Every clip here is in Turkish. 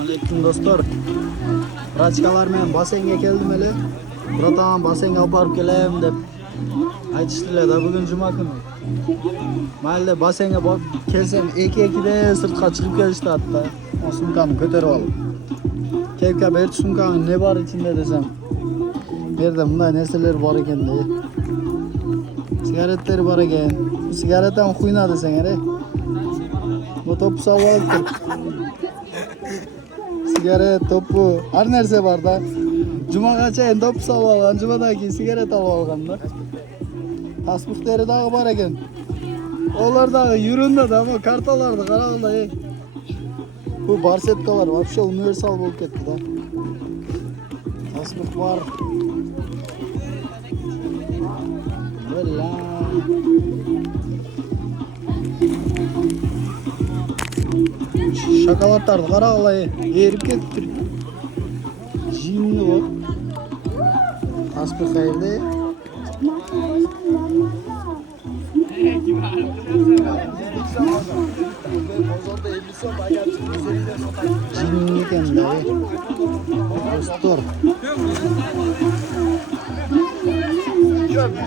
Assalamualaikum dostlar. Rachkalar men basenge keldim ele. Buradan basenge alып barıp kelem dep aytıştılar da bugün cuma günü. Mayli basenge bak kelsem 2-2'de sırtqa çıkıp kelişti hatta. O sumkamı köterip alıp. Kevka berç sumkamın ne var içinde desem. Berde bunday nerseler var eken de. Sigaretleri var eken. Bu sigaretten huyna desen ere. Bu topu savvalıp dur. Sigaret, topu, her nerse var da. Cuma kaçayın topu savvalan, cumadaki sigaret alıp alganda. Tasbıkları dağı var eken. Onlar dağı yüründe de ama kartalarda karağında. Bu barsetkalar вообще universal bolup ketti da. Tasbık var. Valla. Şakalatlardı karağılayı erip kettir. Jinli o. Tasbık hayırlı. Jinli kendi. Dostlar.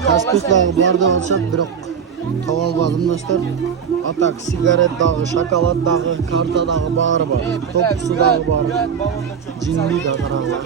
Tasbıklar barda olsa biroq tav albadım dostlar. Atak, sigaret dağı, şokolad dağı, karta dağı bari var. Topusu dağı var. Jinli dağı karağılar.